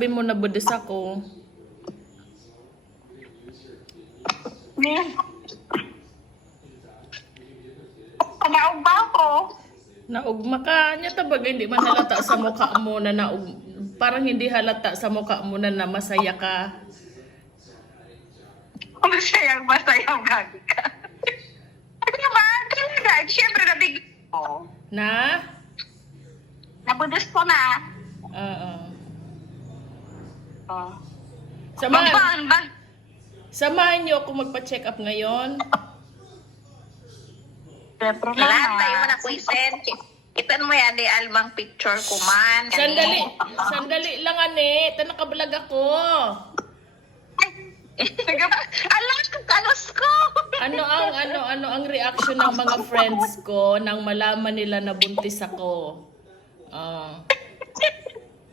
masasabi mo na budas ako? Naog ba ako? Naugma ka. Nya tabag hindi man halata sa mukha mo na parang hindi halata sa mukha mo na masaya ka. Masayang gagi ka. Ano ba? Talaga, siyempre nabig ko. Na? Nabudas ko na. Oo. Oh. Samahan, Bang. samahan niyo ako magpa-check up ngayon. Siyempre Lahat tayo naman. mo na ko i-send. Kitan mo yan, di albang picture ko man. Sandali lang ane. Ito nakablog ako. Alam ko, kalos ko. Ano ang reaction ng mga friends ko nang malaman nila na buntis ako?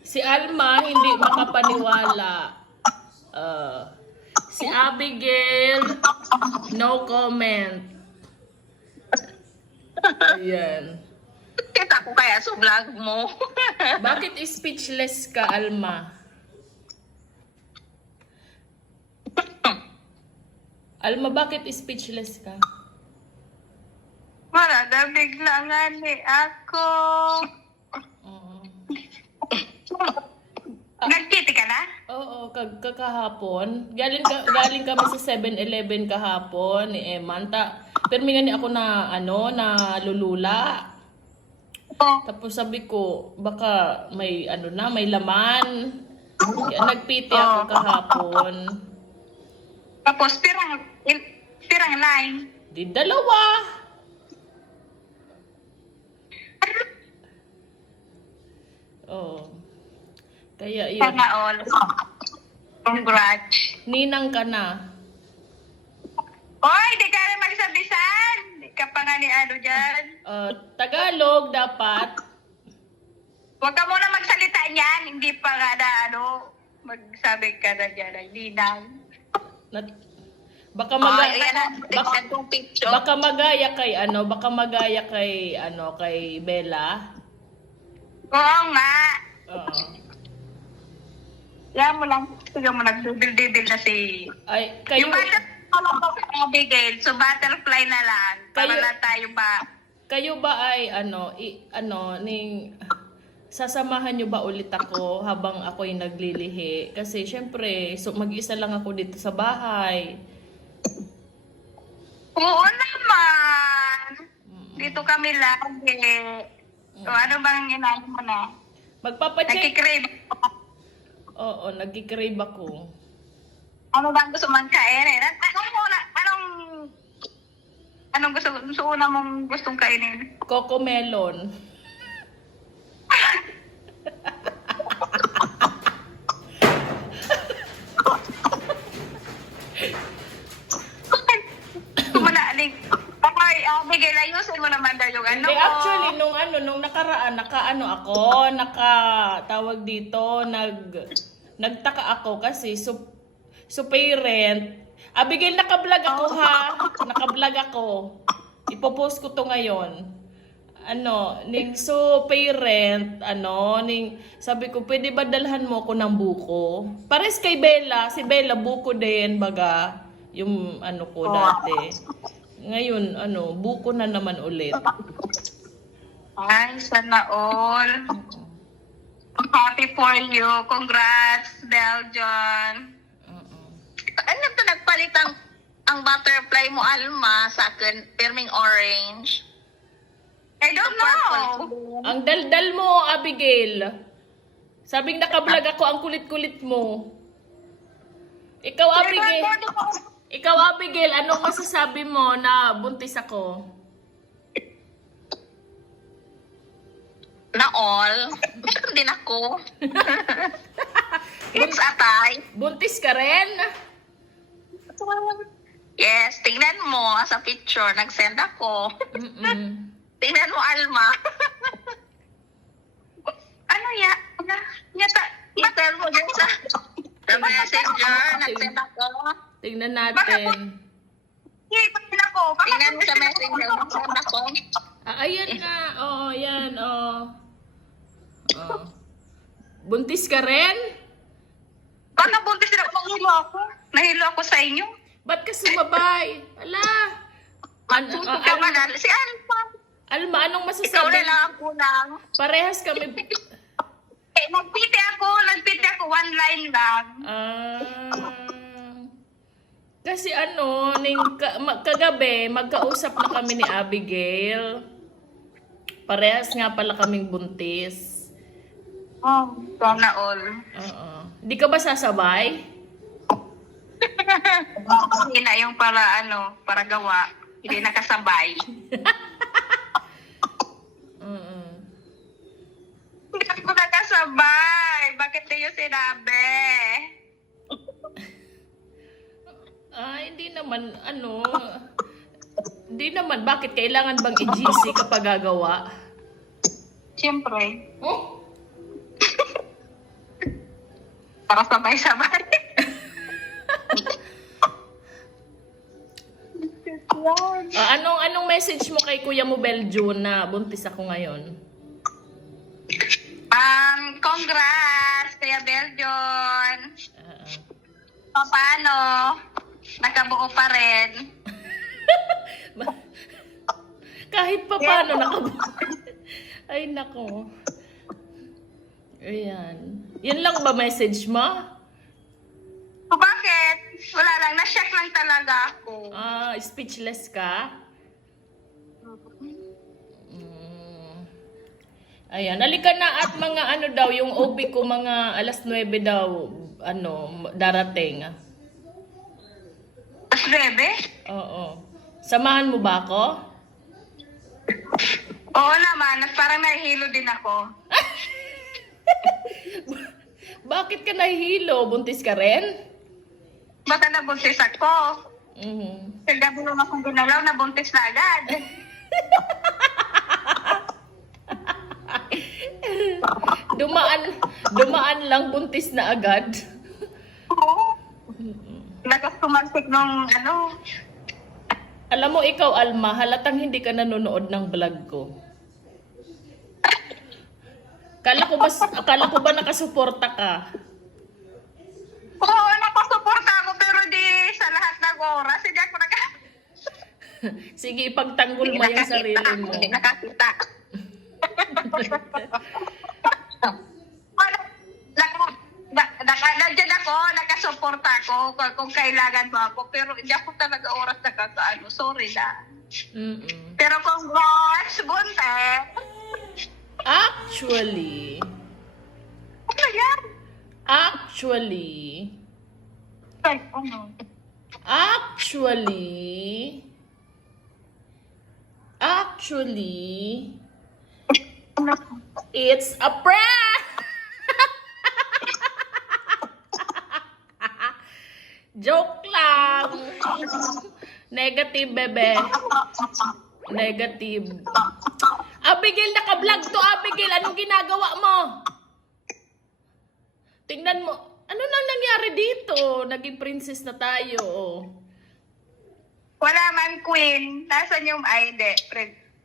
Si Alma hindi makapaniwala. Si Abigail no comment. Ayan. Kita ko kaya sa vlog mo. Bakit speechless ka, Alma? Alma, bakit speechless ka? Wala, nabigla nga ni ako. Oo. Nagkiti ka na? Oo, kakahapon. Galing kami sa 7-Eleven kahapon ni Eman. Pero may nga ako na lulula. Oo. Tapos sabi ko, baka may may laman. Kaya nagpiti ako kahapon. Tapos, pirang line. Di dalawa. Oo. Kaya yun. Sana all. Congrats. Ninang ka na. Oy, di ka rin magsabisan. Di ka pa nga ni ano dyan. Tagalog dapat. Huwag ka muna magsalita niyan. Hindi pa nga na magsabi ka na dyan. Ay, ninang. Baka Ayan na, tignan kong picture. baka magaya kay Bella. Oo nga. Oo. Yan mo lang. Sige mo, nagdubil-dibil na si... Ay, kayo Yung butterfly, Abigail. So, butterfly na lang. Para Kayo- lang tayo ba... kayo ba ay sasamahan niyo ba ulit ako habang ako'y naglilihi? Kasi syempre, mag-isa lang ako dito sa bahay. Oo naman. Dito kami lagi. So, ano bang inaano mo na? Magpapacheck. Nagkikrave. Oo, nagkikrave ako. Ano bang gusto mong kainin? Anong gusto una mong gustong kainin? Coco melon. Kumalaling. Okay, Abigail, ayusin mo naman daw yung ano. Hindi, actually, nung nakaraan, tawag dito, nagtaka ako kasi so parent, Abigail, naka-vlog ako ha, naka-vlog ako, ipopost ko to ngayon, parent, sabi ko, pwede ba dalhan mo ako ng buko? Pares kay Bella, si Bella, buko din, baga, yung ko dati. Ngayon, buko na naman ulit. Ay, sana all. I'm happy for you. Congrats, Belgian. Ano to nagpalit ang butterfly mo, Alma, sa akin, firming orange. I don't know. Ang daldal mo, Abigail. Sabing naka-vlog ako, ang kulit-kulit mo. Ikaw, Abigail, anong masasabi mo na buntis ako? Na all. Din ako. It's atay. Buntis ka rin? Yes, tingnan mo sa picture. Nag-send ako. Tingnan mo, Alma. Ano ya? Tingnan mo dyan sa messenger. Nag-send ako. Tingnan natin. Tingnan ako. Tingnan mo sa messenger. Nag-send ako. Ayan nga. Oo, yan. Buntis ka rin? Nahilo ako sa inyo. Ba't ka sumabay? Ala. Ikaw ba na? Si Alma. Alma, anong Ikaw masasabi? na lang ako lang. Parehas kami. Nagpiti ako, one line lang. Kasi kagabi, magkausap na kami ni Abigail. Parehas nga pala kaming buntis. Sana all. Oo. Di ka ba sasabay? Hindi na yung para gawa. Hindi nakasabay. Hindi ako nakasabay. Bakit niyo sinabi? Hindi naman, hindi naman, bakit kailangan bang i-GC kapag gagawa? Siyempre. Oh? Para sabay-sabay. Anong message mo kay Kuya mo Belgium na buntis ako ngayon? Congrats, Kuya Belgium. Paano? Nakabuo pa rin. Kahit pa paano Ay, nako. Ayan. Yan lang ba message mo? Bakit? Wala lang. Na-shock lang talaga ako. Speechless ka? Ayan. Halika na at mga daw, yung OB ko mga alas 9 daw, darating. Mas bebe? Oo. Samahan mo ba ako? Oo naman. At parang nahihilo din ako. Bakit ka nahihilo? Buntis ka rin? Baka nabuntis ako. Kaya bulong akong ginalaw, nabuntis na agad. Dumaan lang, buntis na agad. Oo. Lakas tumansik nung Alam mo, ikaw, Alma, halatang hindi ka nanonood ng vlog ko. Akala ko ba nakasuporta ka? Oo, nakasuporta ako pero di sa lahat ng oras. Hindi ako Sige, ipagtanggol mo yung sarili mo. Hindi nakakita. Nandiyan ako, nakasuporta ako kung kailangan mo ako. Pero hindi ako talaga oras nakakaano. Sorry na. Pero congrats, bunte. Actually, Ano yan? Actually, it's a prank! Joke lang! Negative, bebe. Negative. Abigail, naka-vlog to, Abigail. Anong ginagawa mo? Tingnan mo. Ano nang nangyari dito? Naging princess na tayo. Wala man queen. Nasaan yung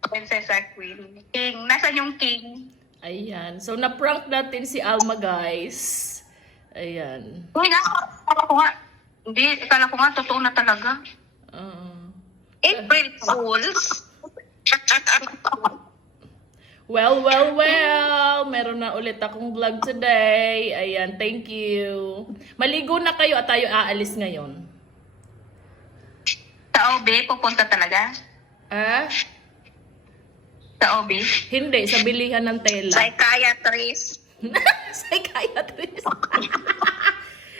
prinsesa queen? King. Nasaan yung king? Ayan. So, na-prank natin si Alma, guys. Ayan. Uy, akala ko nga. Hindi, akala ko nga, totoo na talaga. April Fools. Well. Meron na ulit akong vlog today. Ayan, thank you. Maligo na kayo at tayo aalis ngayon. Sa OB, pupunta talaga? Sa OB? Hindi, sa bilihan ng tela. Psychiatrist. Psychiatrist.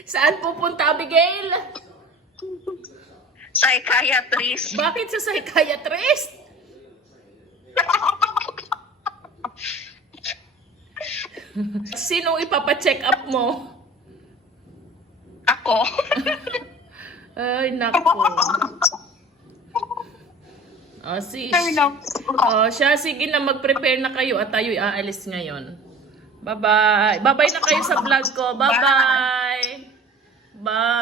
Saan pupunta, Abigail? Psychiatrist. Bakit sa psychiatrist? Sinong ipapacheck up mo? Ako. Ay, nako. Siya, sige na, mag-prepare na kayo at tayo aalis ngayon. Bye-bye. Bye-bye na kayo sa vlog ko. Bye-bye. Bye.